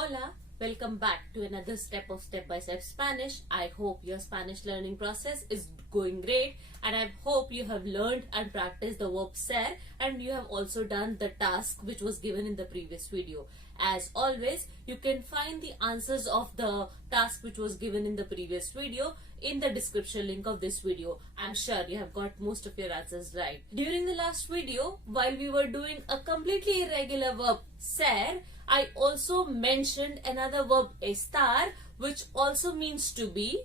Hola, welcome back to another step of Step by Step Spanish. I hope your Spanish learning process is going great and I hope you have learned and practiced the verb ser and you have also done the task which was given in the previous video. As always, you can find the answers of the task which was given in the previous video in the description link of this video. I'm sure you have got most of your answers right. During the last video, while we were doing a completely irregular verb ser, I also mentioned another verb estar, which also means to be.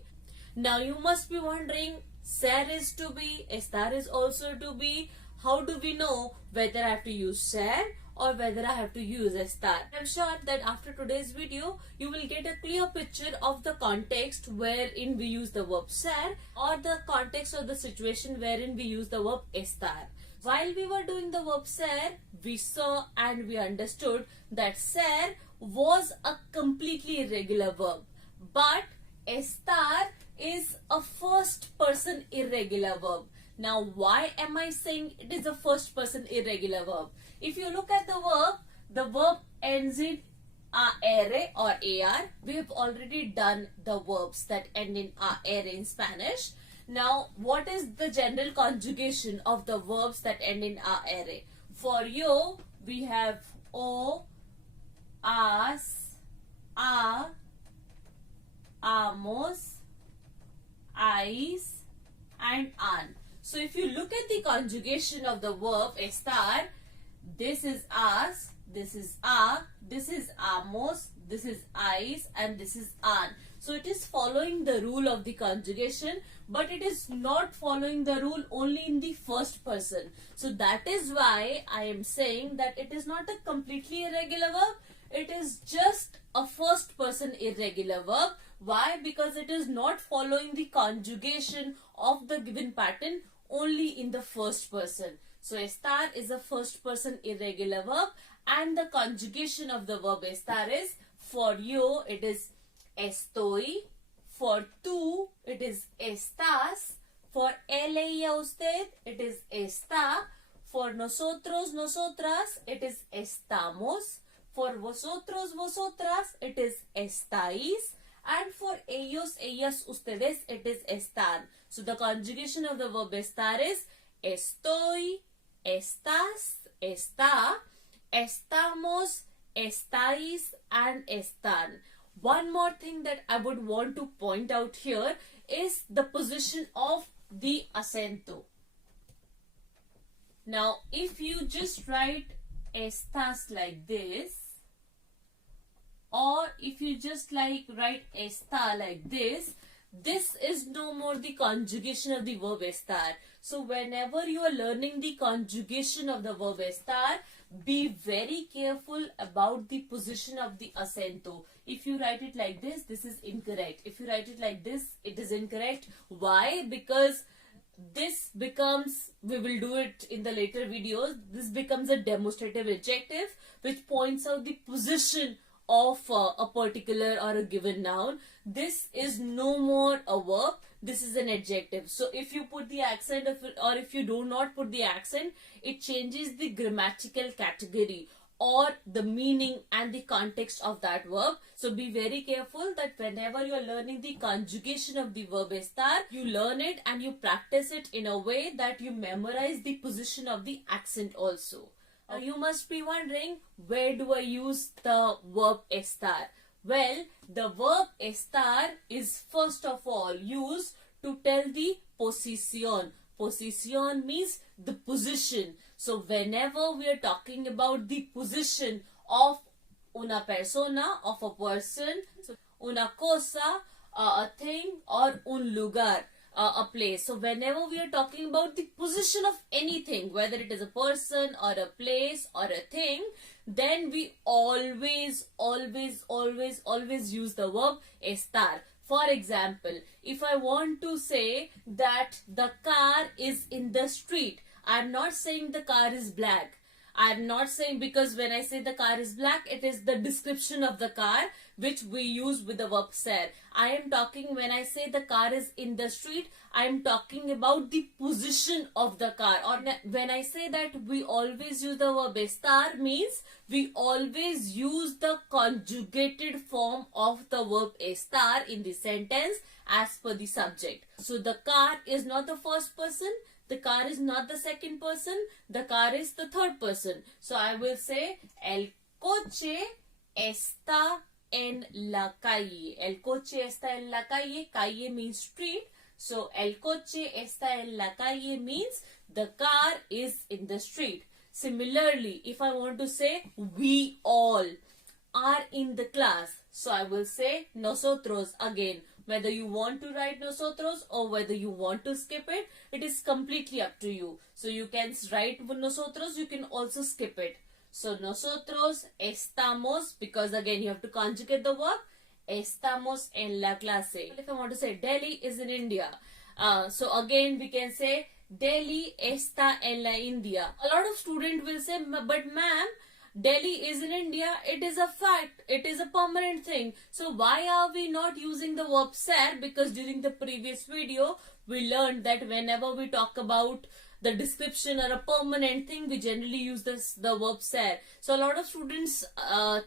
Now you must be wondering, ser is to be, estar is also to be. How do we know whether I have to use ser or whether I have to use estar? I'm sure that after today's video, you will get a clear picture of the context wherein we use the verb ser or the context of the situation wherein we use the verb estar. While we were doing the verb ser, we saw and we understood that ser was a completely irregular verb. But estar is a first person irregular verb. Now, why am I saying it is a first person irregular verb? If you look at the verb ends in AR or AR. We have already done the verbs that end in AR in Spanish. Now, what is the general conjugation of the verbs that end in AR? For you, we have O, as, a, amos, ais, and an. So, if you look at the conjugation of the verb estar, this is as, this is a, this is amos, this is ais, and this is an. So it is following the rule of the conjugation, but it is not following the rule only in the first person. So that is why I am saying that it is not a completely irregular verb. It is just a first person irregular verb. Why? Because it is not following the conjugation of the given pattern only in the first person. So estar is a first person irregular verb and the conjugation of the verb estar is for you it is estoy, for tú it is estás, for él, ella, usted it is está, for nosotros, nosotras it is estamos, for vosotros, vosotras it is estáis, and for ellos, ellas, ustedes it is están. So the conjugation of the verb estar is estoy, estás, está, estamos, estáis, and están. One more thing that I would want to point out here is the position of the acento. Now, if you just write estás like this, or if you just write está like this is no more the conjugation of the verb estar. So whenever you are learning the conjugation of the verb estar, be very careful about the position of the acento. If you write it like this is incorrect. If you write it like this, it is incorrect. Why? Because this becomes, we will do it in the later videos, this becomes a demonstrative adjective which points out the position of a particular or a given noun. This is no more a verb, this is an adjective. So if you put the accent of it, or if you do not put the accent, it changes the grammatical category or the meaning and the context of that verb. So be very careful that whenever you are learning the conjugation of the verb estar, you learn it and you practice it in a way that you memorize the position of the accent also. Now you must be wondering, where do I use the verb estar? Well, the verb estar is first of all used to tell the posición. Posición means the position. So whenever we are talking about the position of una persona, of a person, so una cosa, a thing, or un lugar, a place. So whenever we are talking about the position of anything, whether it is a person or a place or a thing, then we always use the verb estar. For example, if I want to say that the car is in the street, I'm not saying the car is black. I'm not saying, because when I say the car is black, it is the description of the car which we use with the verb ser. I am talking, when I say the car is in the street, I am talking about the position of the car. Or when I say that we always use the verb estar, means we always use the conjugated form of the verb estar in the sentence as per the subject. So the car is not the first person, the car is not the second person, the car is the third person. So I will say el coche está en la calle. El coche está en la calle. Calle means street. So el coche está en la calle means the car is in the street. Similarly, if I want to say we all are in the class, so I will say nosotros again. Whether you want to write nosotros or whether you want to skip it, it is completely up to you. So you can write nosotros, you can also skip it. So nosotros estamos, because again you have to conjugate the verb, estamos en la clase. If I want to say Delhi is in India, so again we can say Delhi está en la India. A lot of students will say, but ma'am, Delhi is in India. It is a fact. It is a permanent thing. So why are we not using the verb ser? Because during the previous video, we learned that whenever we talk about the description or a permanent thing, we generally use the verb ser. So a lot of students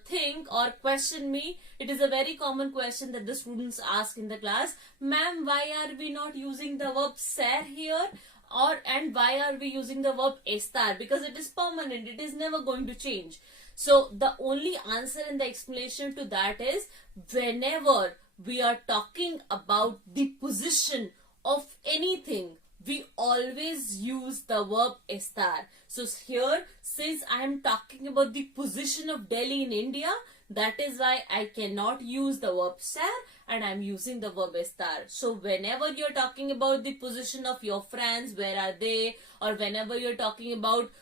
think or question me. It is a very common question that the students ask in the class. Ma'am, why are we not using the verb ser here? And why are we using the verb estar? Because it is permanent, it is never going to change. So the only answer and the explanation to that is, whenever we are talking about the position of anything, we always use the verb estar. So here, since I am talking about the position of Delhi in India, that is why I cannot use the verb ser and I am using the verb estar. So whenever you are talking about the position of your friends, where are they? Or whenever you are talking about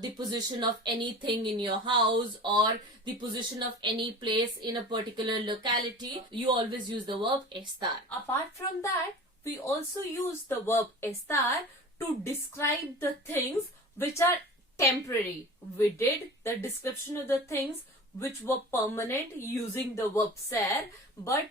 the position of anything in your house or the position of any place in a particular locality, you always use the verb estar. Apart from that, we also use the verb estar to describe the things which are temporary. We did the description of the things which were permanent using the verb ser, but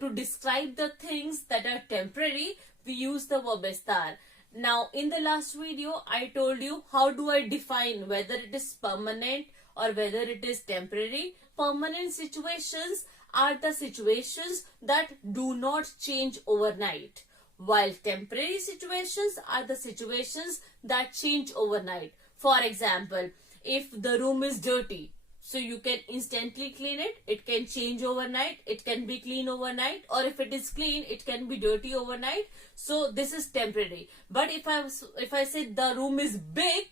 to describe the things that are temporary, we use the verb estar. Now, in the last video, I told you how do I define whether it is permanent or whether it is temporary. Permanent situations are the situations that do not change overnight, while temporary situations are the situations that change overnight. For example, if the room is dirty, so you can instantly clean it. It can change overnight. It can be clean overnight. Or if it is clean, it can be dirty overnight. So this is temporary. But if I say the room is big,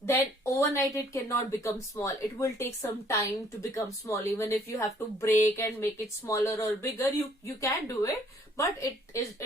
then overnight it cannot become small. It will take some time to become small. Even if you have to break and make it smaller or bigger, you can do it. But it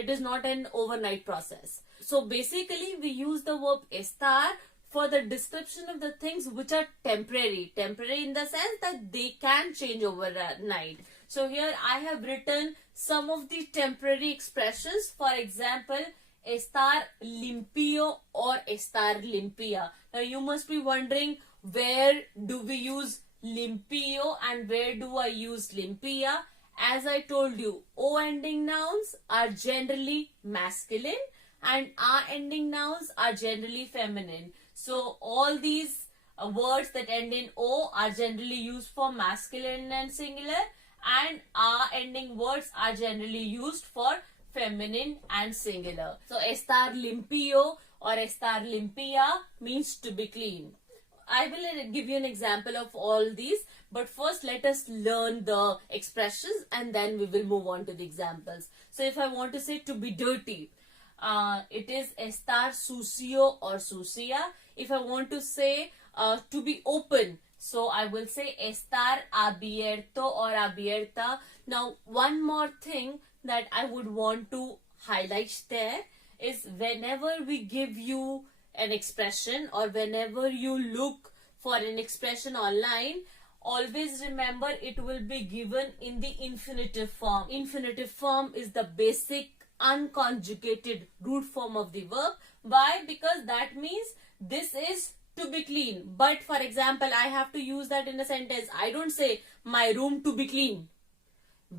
is not an overnight process. So basically we use the verb estar for the description of the things which are temporary. Temporary in the sense that they can change overnight. So here I have written some of the temporary expressions. For example, estar limpio or estar limpia. Now you must be wondering, where do we use limpio and where do I use limpia? As I told you, O ending nouns are generally masculine and R ending nouns are generally feminine. So all these words that end in O are generally used for masculine and singular, and R ending words are generally used for feminine and singular. So estar limpio or estar limpia means to be clean. I will give you an example of all these, but first let us learn the expressions and then we will move on to the examples. So if I want to say to be dirty, it is estar sucio or sucia. If I want to say to be open, so I will say estar abierto or abierta. Now one more thing that I would want to highlight there is, whenever we give you an expression or whenever you look for an expression online, always remember it will be given in the infinitive form. Infinitive form is the basic unconjugated root form of the verb. Why? Because that means this is to be clean. But for example, I have to use that in a sentence. I don't say my room to be clean.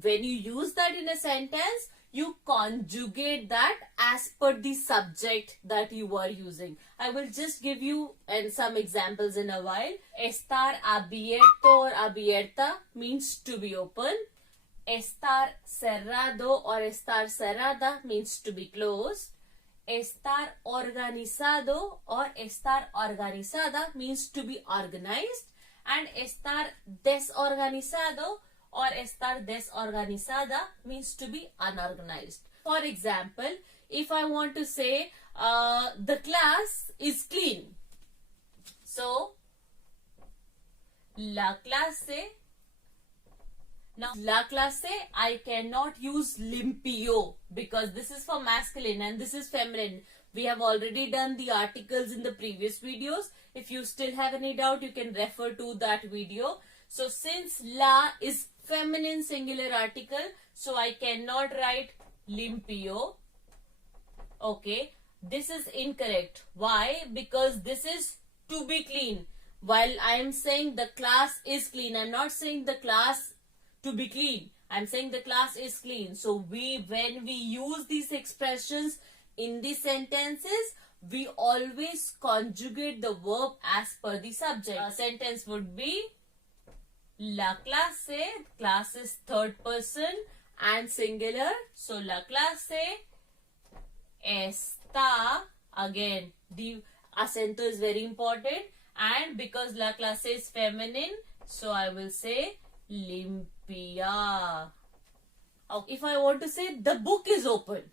When you use that in a sentence, you conjugate that as per the subject that you are using. I will just give you some examples in a while. Estar abierto or abierta means to be open. Estar cerrado or estar cerrada means to be closed. Estar organizado or estar organizada means to be organized. And estar desorganizado or estar desorganizada means to be unorganized. For example, if I want to say the class is clean, so la clase. Now la clase, I cannot use limpio because this is for masculine and this is feminine. We have already done the articles in the previous videos. If you still have any doubt, you can refer to that video. So since la is feminine singular article, so I cannot write limpio. Okay, this is incorrect. Why? Because this is to be clean. While I am saying the class is clean, I am not saying the class to be clean. I am saying the class is clean. So when we use these expressions in the sentences, we always conjugate the verb as per the subject. A sentence would be la clase, class is third person and singular. So la clase está, again the acento is very important, and because la clase is feminine, so I will say limpia. If I want to say the book is open,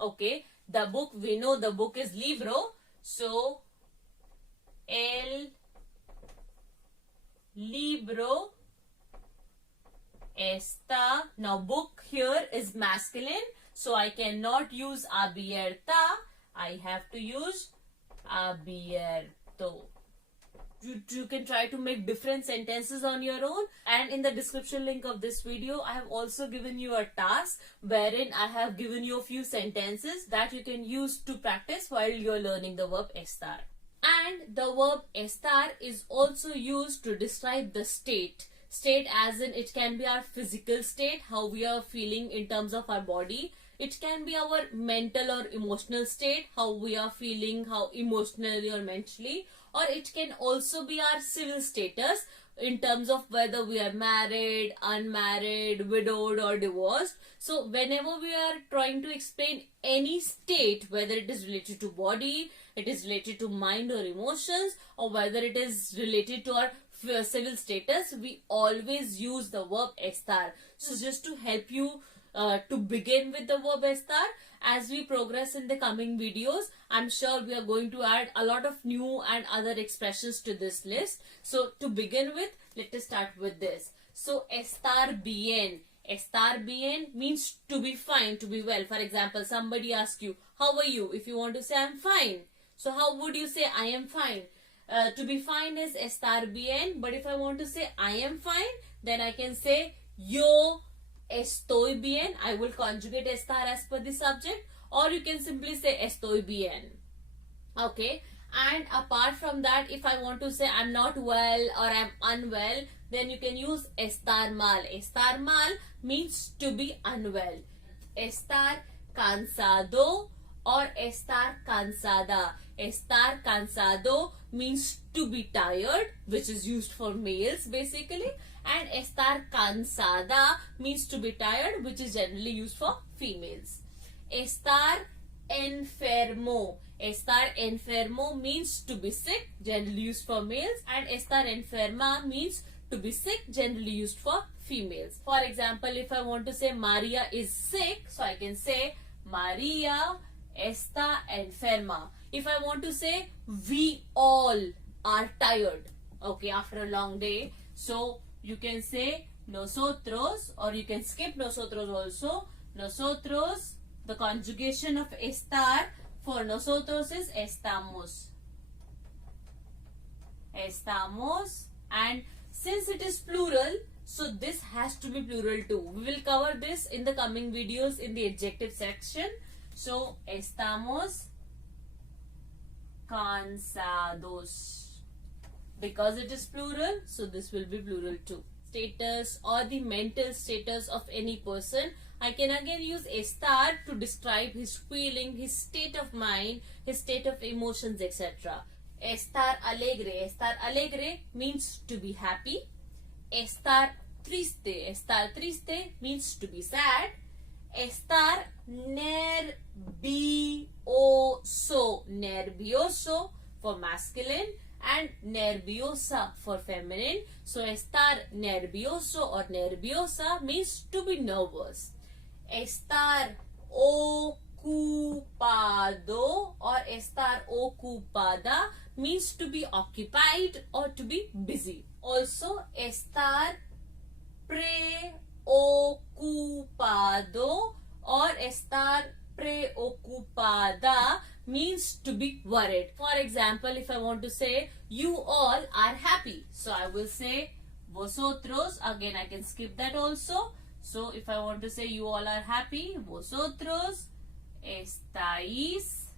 okay, the book, we know the book is libro, so el libro está. Now book here is masculine, so I cannot use abierta, I have to use abierto. You can try to make different sentences on your own, and in the description link of this video I have also given you a task wherein I have given you a few sentences that you can use to practice while you are learning the verb estar. And the verb estar is also used to describe the state. State as in it can be our physical state, how we are feeling in terms of our body. It can be our mental or emotional state, how we are feeling, how emotionally or mentally. Or it can also be our civil status in terms of whether we are married, unmarried, widowed or divorced. So whenever we are trying to explain any state, whether it is related to body, it is related to mind or emotions, or whether it is related to our civil status, we always use the verb estar. So just to help you to begin with the verb estar, as we progress in the coming videos, I'm sure we are going to add a lot of new and other expressions to this list. So to begin with, let us start with this. So estar bien. Estar bien means to be fine, to be well. For example, somebody asks you, how are you? If you want to say I'm fine, so how would you say I am fine? To be fine is estar bien, but if I want to say I am fine, then I can say yo estoy bien. I will conjugate estar as per the subject, or you can simply say estoy bien. Okay, and apart from that, if I want to say I'm not well or I'm unwell, then you can use estar mal. Estar mal means to be unwell. Estar cansado or estar cansada. Estar cansado means to be tired, which is used for males basically, and estar cansada means to be tired, which is generally used for females. Estar enfermo. Estar enfermo means to be sick, generally used for males, and estar enferma means to be sick, generally used for females. For example, if I want to say Maria is sick, so I can say Maria está enferma. If I want to say we all are tired, okay, after a long day, so you can say nosotros, or you can skip nosotros also. Nosotros, the conjugation of estar for nosotros is estamos. Estamos, and since it is plural, so this has to be plural too. We will cover this in the coming videos in the adjective section. So estamos cansados. Because it is plural, so this will be plural too. Status or the mental status of any person. I can again use estar to describe his feeling, his state of mind, his state of emotions, etc. Estar alegre. Estar alegre means to be happy. Estar triste. Estar triste means to be sad. Estar nervioso. Nervioso for masculine and nerviosa for feminine. So estar nervioso or nerviosa means to be nervous. Estar ocupado or estar ocupada means to be occupied or to be busy. Also, estar preocupado or estar preocupada means to be worried. For example, if I want to say you all are happy, so I will say vosotros. Again, I can skip that also. So if I want to say you all are happy, vosotros estáis.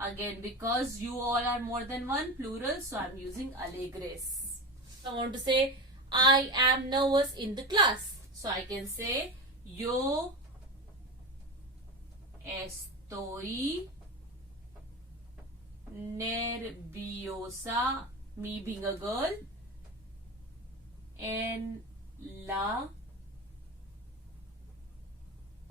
Again, because you all are more than one, plural, so I'm using alegres. If I want to say I am nervous in the class, so I can say yo estoy nerviosa, me being a girl, en la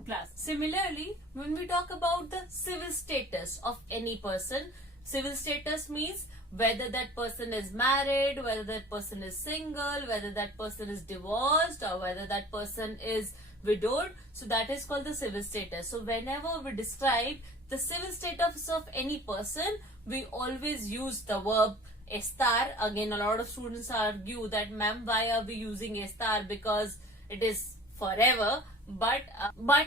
class. Similarly, when we talk about the civil status of any person, civil status means whether that person is married, whether that person is single, whether that person is divorced, or whether that person is widowed. So that is called the civil status. So whenever we describe the civil status of any person, we always use the verb estar. Again, a lot of students argue that, ma'am, why are we using estar? Because it is forever. But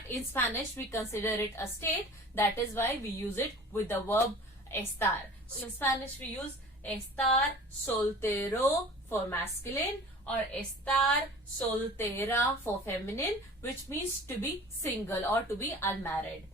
in Spanish we consider it a state. That is why we use it with the verb estar. So in Spanish we use estar soltero for masculine or estar soltera for feminine, which means to be single or to be unmarried.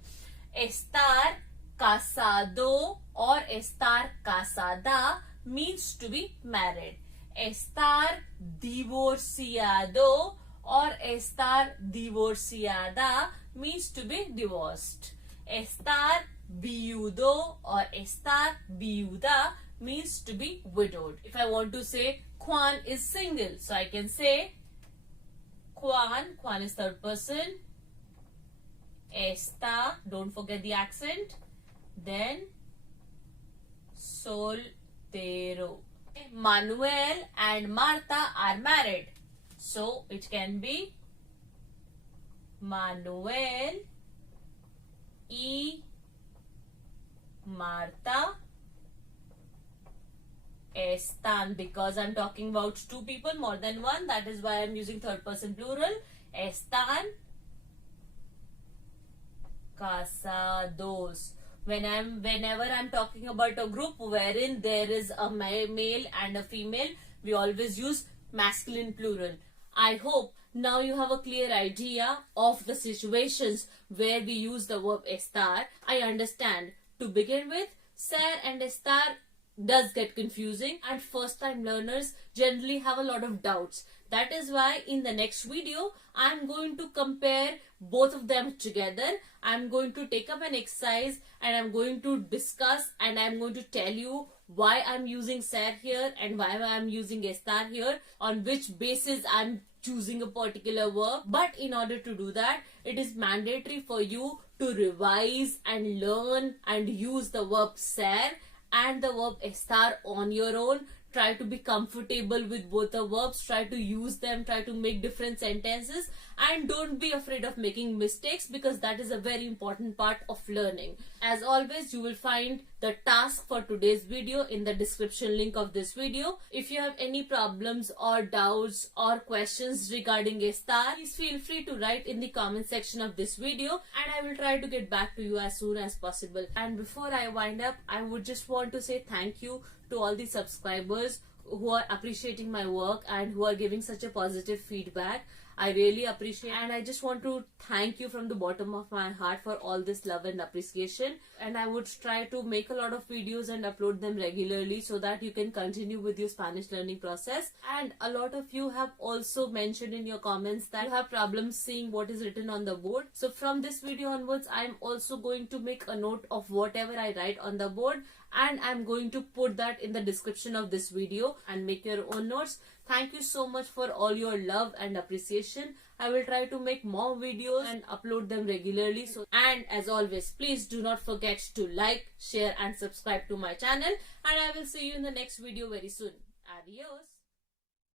Estar casado or estar casada means to be married. Estar divorciado or estar divorciada means to be divorced. Estar viudo or estar viuda means to be widowed. If I want to say Juan is single, so I can say Juan is third person, está, don't forget the accent, then soltero. Manuel and Marta are married, so it can be Manuel y Marta están. Because I'm talking about two people, more than one, that is why I'm using third person plural. Están casados. Whenever I'm talking about a group wherein there is a male and a female, we always use masculine plural. I hope now you have a clear idea of the situations where we use the verb estar. I understand. To begin with, ser and estar does get confusing and first time learners generally have a lot of doubts. That is why in the next video, I'm going to compare both of them together. I'm going to take up an exercise and I'm going to discuss and I'm going to tell you why I'm using ser here and why I'm using estar here, on which basis I'm choosing a particular verb. But in order to do that, it is mandatory for you to revise and learn and use the verb ser and the verb estar on your own. Try to be comfortable with both the verbs, try to use them, try to make different sentences, and don't be afraid of making mistakes because that is a very important part of learning. As always, you will find the task for today's video in the description link of this video. If you have any problems or doubts or questions regarding estar, please feel free to write in the comment section of this video and I will try to get back to you as soon as possible. And before I wind up, I would just want to say thank you to all the subscribers who are appreciating my work and who are giving such a positive feedback. I really appreciate, and I just want to thank you from the bottom of my heart for all this love and appreciation. And I would try to make a lot of videos and upload them regularly so that you can continue with your Spanish learning process. And a lot of you have also mentioned in your comments that you have problems seeing what is written on the board. So from this video onwards, I'm also going to make a note of whatever I write on the board, and I'm going to put that in the description of this video and make your own notes. Thank you so much for all your love and appreciation. I will try to make more videos and upload them regularly. And as always, please do not forget to like, share and subscribe to my channel, and I will see you in the next video very soon. Adios.